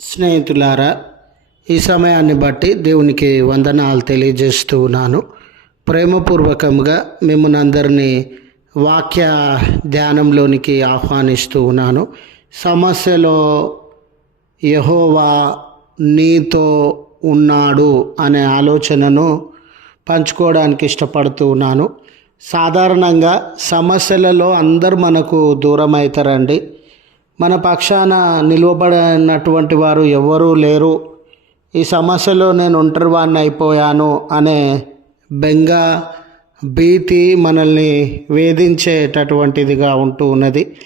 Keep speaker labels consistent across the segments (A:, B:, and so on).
A: స్నేహితులారా ఈ సమయాన్ని బట్టి దేవునికి వందనాలు తెలియజేస్తూ ఉన్నాను. ప్రేమపూర్వకంగా మిమ్మల్ని అందరినీ వాక్య ధ్యానంలోనికి ఆహ్వానిస్తూ ఉన్నాను. సమస్యలో యహోవా నీతో ఉన్నాడు అనే ఆలోచనను పంచుకోవడానికి ఇష్టపడుతూ ఉన్నాను. సాధారణంగా సమస్యలలో అందరు మనకు దూరం అవుతారండి మన పక్షాన నిలువబడినటువంటి వారు ఎవరూ లేరు. ఈ సమస్యలో నేను ఒంటరివాణ్ణి అయిపోయాను అనే బెంగ భీతి మనల్ని వేధించేటటువంటిదిగా ఉంటూ ఉన్నది.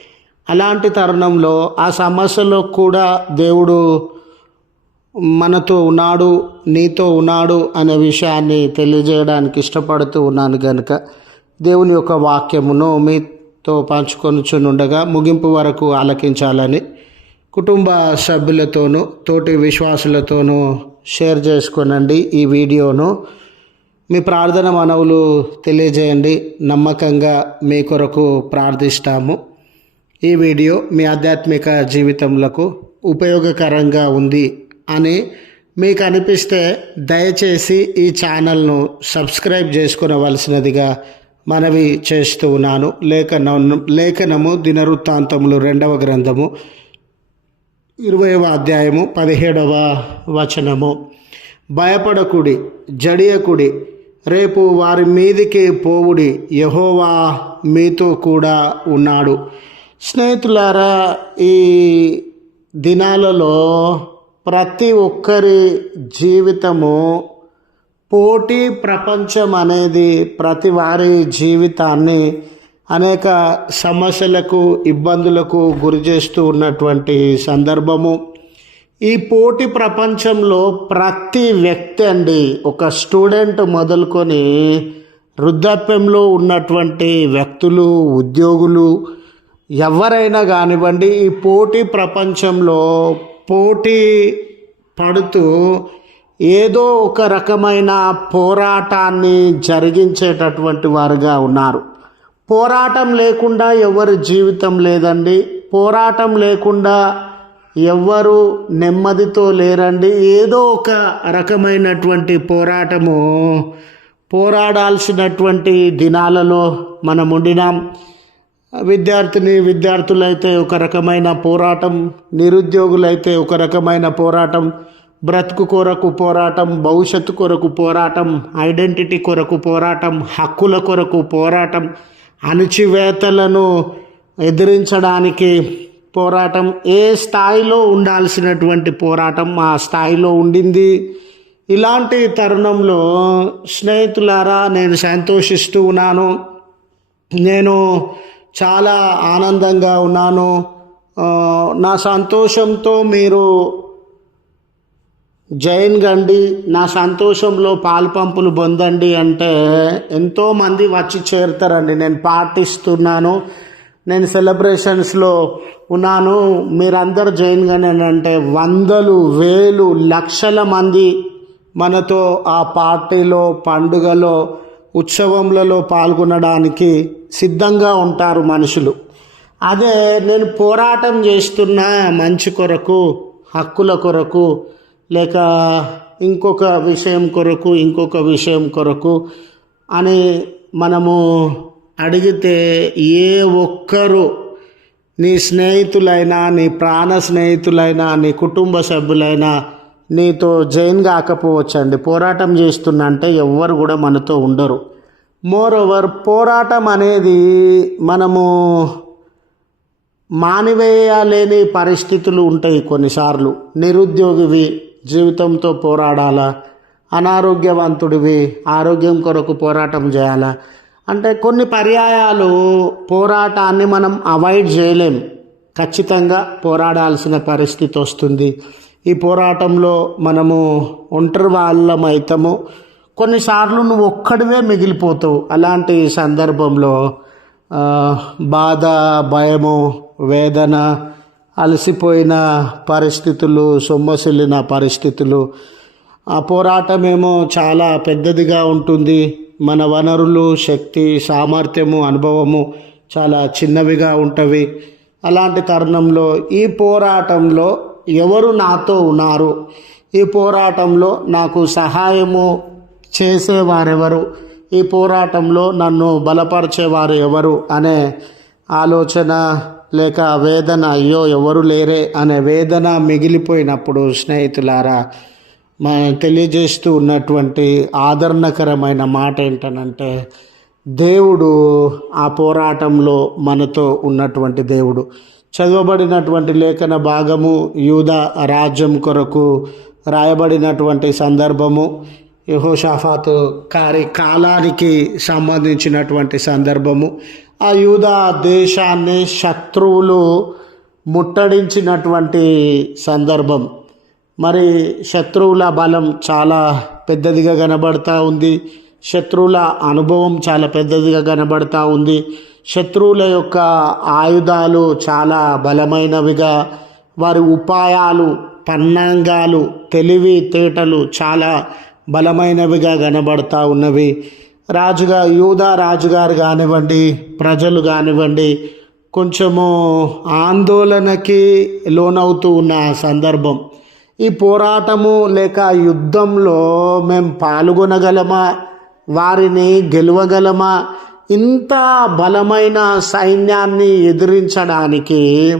A: అలాంటి తరుణంలో ఆ సమస్యలో కూడా దేవుడు మనతో ఉన్నాడు నీతో ఉన్నాడు అనే విషయాన్ని తెలియజేయడానికి ఇష్టపడుతూ ఉన్నాను కనుక దేవుని యొక్క వాక్యమును మీ తో పంచుకొనుచునుండగా ముగింపు వరకు ఆలకించాలని కుటుంబ సభ్యులతోనూ తోటి విశ్వాసులతోనూ షేర్ చేసుకొనండి ఈ వీడియోను. మీ ప్రార్థన మనవులు తెలియజేయండి. నమ్మకంగా మీ కొరకు ప్రార్థిస్తాము. ఈ వీడియో మీ ఆధ్యాత్మిక జీవితంలో ఉపయోగకరంగా ఉంది అని మీకు అనిపిస్తే దయచేసి ఈ ఛానల్ను సబ్స్క్రైబ్ చేసుకునవలసినదిగా మనవి చేస్తూ ఉన్నాను. లేఖనం లేఖనము దినవృత్తాంతములు రెండవ గ్రంథము ఇరవైవ అధ్యాయము పదిహేడవ వచనము. భయపడకుడి జడియకుడి రేపు వారి మీదికి పోవుడి యహోవా మీతో కూడా ఉన్నాడు. స్నేహితులారా ఈ దినాలలో ప్రతి ఒక్కరి జీవితము పోటీ ప్రపంచం అనేది ప్రతి వారి జీవితాన్ని అనేక సమస్యలకు ఇబ్బందులకు గురి చేస్తూ ఉన్నటువంటి సందర్భము. ఈ పోటీ ప్రపంచంలో ప్రతి వ్యక్తి అండి ఒక స్టూడెంట్ మొదలుకొని వృద్ధాప్యంలో ఉన్నటువంటి వ్యక్తులు ఉద్యోగులు ఎవరైనా కానివ్వండి ఈ పోటీ ప్రపంచంలో పోటీ పడుతూ ఏదో ఒక రకమైన పోరాటాన్ని జరిగించేటటువంటి వారుగా ఉన్నారు. పోరాటం లేకుండా ఎవరి జీవితం లేదండి. పోరాటం లేకుండా ఎవ్వరు నెమ్మదితో లేరండి. ఏదో ఒక రకమైనటువంటి పోరాటము పోరాడాల్సినటువంటి దినాలలో మనం ఉండినాం. విద్యార్థిని విద్యార్థులైతే ఒక రకమైన పోరాటం నిరుద్యోగులైతే ఒక రకమైన పోరాటం బ్రతుకు కొరకు పోరాటం భవిష్యత్తు కొరకు పోరాటం ఐడెంటిటీ కొరకు పోరాటం హక్కుల కొరకు పోరాటం అణచివేతలను ఎదిరించడానికి పోరాటం. ఏ స్థాయిలో ఉండాల్సినటువంటి పోరాటం ఆ స్థాయిలో ఉండింది? ఇలాంటి తరుణంలో స్నేహితులారా నేను సంతోషిస్తూ ఉన్నాను. నేను చాలా ఆనందంగా ఉన్నాను. నా సంతోషంతో మీరు జైన్ గండి నా సంతోషంలో పాల్పంపులు పొందండి అంటే ఎంతోమంది వచ్చి చేరుతారండి. నేను పాటిస్తున్నాను. నేను సెలబ్రేషన్స్లో ఉన్నాను. మీరందరూ జైన్ గండి అంటే వందలు వేలు లక్షల మంది మనతో ఆ పార్టీలో పండుగలో ఉత్సవములలో పాల్గొనడానికి సిద్ధంగా ఉంటారు మనుషులు. అదే నేను పోరాటం చేస్తున్న మంచి కొరకు హక్కుల కొరకు లేక ఇంకొక విషయం కొరకు ఇంకొక విషయం కొరకు అని మనము అడిగితే ఏ ఒక్కరు నీ స్నేహితులైనా నీ ప్రాణ స్నేహితులైనా నీ కుటుంబ సభ్యులైనా నీతో జైన్ కాకపోవచ్చండి. పోరాటం చేస్తున్నా అంటే ఎవ్వరు కూడా మనతో ఉండరు. మోర్ ఓవర్ పోరాటం అనేది మనము మానివేయలేని పరిస్థితులు ఉంటాయి కొన్నిసార్లు. నిరుద్యోగివి జీవితంతో పోరాడాలా? అనారోగ్యవంతుడివి. ఆరోగ్యం కొరకు పోరాటం చేయాలా? అంటే కొన్ని పర్యాయాలు పోరాటాన్ని మనం అవాయిడ్ చేయలేం. ఖచ్చితంగా పోరాడాల్సిన పరిస్థితి వస్తుంది. ఈ పోరాటంలో మనము ఒంటరి వాళ్ళం అవుతాము కొన్నిసార్లు నువ్వు ఒక్కడివే మిగిలిపోతావు. అలాంటి సందర్భంలో బాధ భయము వేదన అలసిపోయిన పరిస్థితులు సొమ్మసిల్లిన పరిస్థితులు. ఆ పోరాటమేమో చాలా పెద్దదిగా ఉంటుంది. మన వనరులు శక్తి సామర్థ్యము అనుభవము చాలా చిన్నవిగా ఉంటవి. అలాంటి తరుణంలో ఈ పోరాటంలో ఎవరు నాతో ఉన్నారు? ఈ పోరాటంలో నాకు సహాయము చేసేవారెవరు? ఈ పోరాటంలో నన్ను బలపరిచేవారు ఎవరు అనే ఆలోచన లేక వేదన అయ్యో ఎవరు లేరే అనే వేదన మిగిలిపోయినప్పుడు స్నేహితులారా మనం తెలియజేస్తూ ఉన్నటువంటి ఆదరణకరమైన మాట ఏంటనంటే దేవుడు ఆ పోరాటంలో మనతో ఉన్నటువంటి దేవుడు. చదవబడినటువంటి లేఖన భాగము యూద రాజ్యం కొరకు రాయబడినటువంటి సందర్భము యహోషాఫాతు కారి కాలానికి సంబంధించినటువంటి సందర్భము. ఆ దేశాన్ని శత్రువులు ముట్టడించినటువంటి సందర్భం. మరి శత్రువుల బలం చాలా పెద్దదిగా కనబడతా ఉంది. శత్రువుల అనుభవం చాలా పెద్దదిగా కనబడతా ఉంది. శత్రువుల యొక్క ఆయుధాలు చాలా బలమైనవిగా వారి ఉపాయాలు పన్నాంగాలు తెలివి తేటలు చాలా బలమైనవిగా కనబడతా ఉన్నవి. రాజుగా యూదా రాజుగారు కానివ్వండి ప్రజలు కానివ్వండి కొంచెము ఆందోళనకి లోనవుతూ ఉన్న సందర్భం. ఈ పోరాటము లేక యుద్ధంలో మేము పాల్గొనగలమా? వారిని గెలవగలమా? ఇంత బలమైన సైన్యాన్ని ఎదిరించడానికి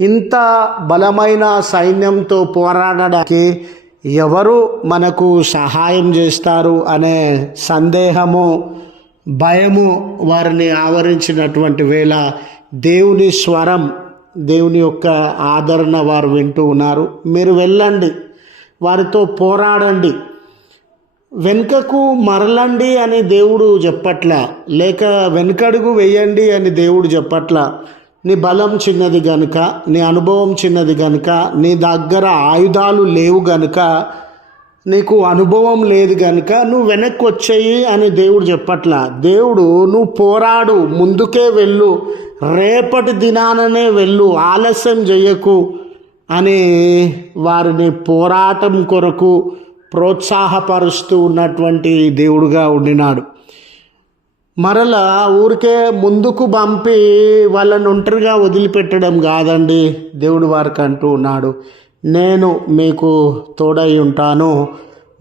A: ఇంత బలమైన సైన్యంతో పోరాడడానికి ఎవరు మనకు సహాయం చేస్తారు అనే సందేహము భయము వారిని ఆవరించినటువంటి వేళ దేవుని స్వరం దేవుని యొక్క ఆదరణ వారు వింటూ ఉన్నారు. మీరు వెళ్ళండి వారితో పోరాడండి. వెనుకకు మరలండి అని దేవుడు చెప్పట్ల లేక వెనుకడుగు వేయండి అని దేవుడు చెప్పట్ల. నీ బలం చిన్నది గనుక నీ అనుభవం చిన్నది గనుక నీ దగ్గర ఆయుధాలు లేవు గనుక నీకు అనుభవం లేదు కనుక నువ్వు వెనక్కి వచ్చేయి అని దేవుడు చెప్పట్లా. దేవుడు నువ్వు పోరాడు ముందుకే వెళ్ళు రేపటి దినాననే వెళ్ళు ఆలస్యం చెయ్యకు అని వారిని పోరాటం కొరకు ప్రోత్సాహపరుస్తూ ఉన్నటువంటి దేవుడుగా ఉండినాడు. మరల ఊరికే ముందుకు పంపి వాళ్ళని ఒంటరిగా వదిలిపెట్టడం కాదండి. దేవుడు వారికి అంటూ ఉన్నాడు. నేను మీకు తోడై ఉంటాను.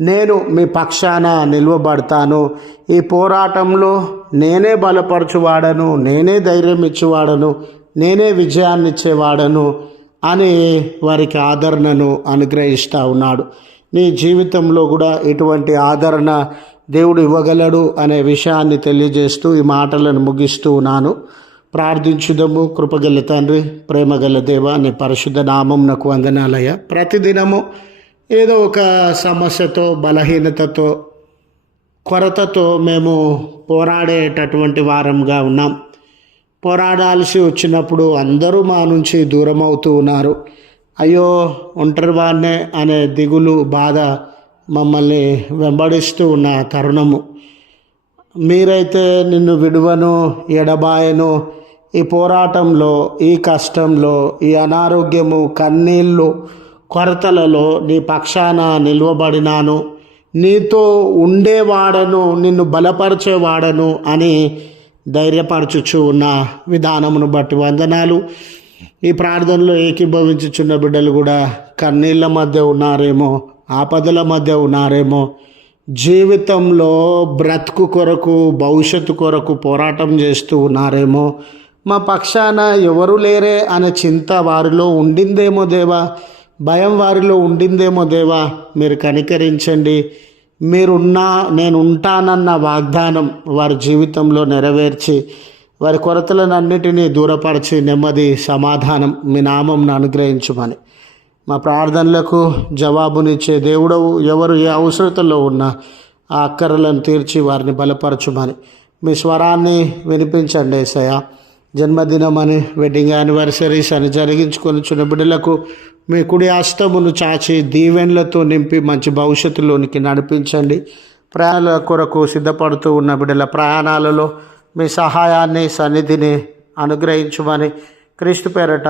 A: నేను మీ పక్షాన నిల్వబడతాను. ఈ పోరాటంలో నేనే బలపరచువాడను. నేనే ధైర్యం ఇచ్చేవాడను. నేనే విజయాన్ని ఇచ్చేవాడను అని వారికి ఆదరణను అనుగ్రహిస్తూ ఉన్నాడు. నీ జీవితంలో కూడా ఇటువంటి ఆదరణ దేవుడు ఇవ్వగలడు అనే విషయాన్ని తెలియజేస్తూ ఈ మాటలను ముగిస్తూ ఉన్నాను. ప్రార్థించుదము. కృపగల తండ్రి ప్రేమగల దేవ నీ పరిశుద్ధ నామం నాకు వందనాలయ ప్రతిదినము ఏదో ఒక సమస్యతో బలహీనతతో కొరతతో మేము పోరాడేటటువంటి వారంగా ఉన్నాం. పోరాడాల్సి వచ్చినప్పుడు అందరూ మా నుంచి దూరం అవుతూ ఉన్నారు. అయ్యో ఒంటరి వాడినే అనే దిగులు బాధ మమ్మల్ని వెంబడిస్తూ ఉన్న తరుణము. మీరైతే నిన్ను విడువను ఎడబాయను. ఈ పోరాటంలో ఈ కష్టంలో ఈ అనారోగ్యము కన్నీళ్ళు కొరతలలో నీ పక్షాన నిల్వబడినాను. నీతో ఉండేవాడను నిన్ను బలపరిచేవాడను అని ధైర్యపరచుచు ఉన్న విధానమును బట్టి వందనాలు. ఈ ప్రార్థనలో ఏకీభవించుచున్న బిడ్డలు కూడా కన్నీళ్ళ మధ్య ఉన్నారేమో ఆపదల మధ్య ఉన్నారేమో. జీవితంలో బ్రతుకు కొరకు భవిష్యత్తు కొరకు పోరాటం చేస్తూ ఉన్నారేమో. మా పక్షాన ఎవరు లేరే అనే చింత వారిలో ఉండిందేమో దేవా. భయం వారిలో ఉండిందేమో దేవా. మీరు కనికరించండి. మీరున్నా నేను ఉంటానన్న వాగ్దానం వారి జీవితంలో నెరవేర్చి వారి కొరతలను అన్నిటినీ దూరపరిచి నెమ్మది సమాధానం మీ నామంను అనుగ్రహించమని. మా ప్రార్థనలకు జవాబునిచ్చే దేవుడవు ఎవరు ఏ అవసరతలో ఉన్నా ఆ అక్కరలను తీర్చి వారిని బలపరచుమని. మీ స్వరాన్ని వినిపించండి ఏసయ్య. జన్మదినం అని వెడ్డింగ్ యానివర్సరీస్ అని జరిగించుకొని చిన్న బిడ్డలకు మీ కుడి హస్తమును చాచి దీవెన్లతో నింపి మంచి భవిష్యత్తులోనికి నడిపించండి. ప్రయాణాల కొరకు సిద్ధపడుతూ ఉన్న బిడ్డల ప్రయాణాలలో మీ సహాయాన్ని సన్నిధిని అనుగ్రహించమని క్రీస్తు పేరట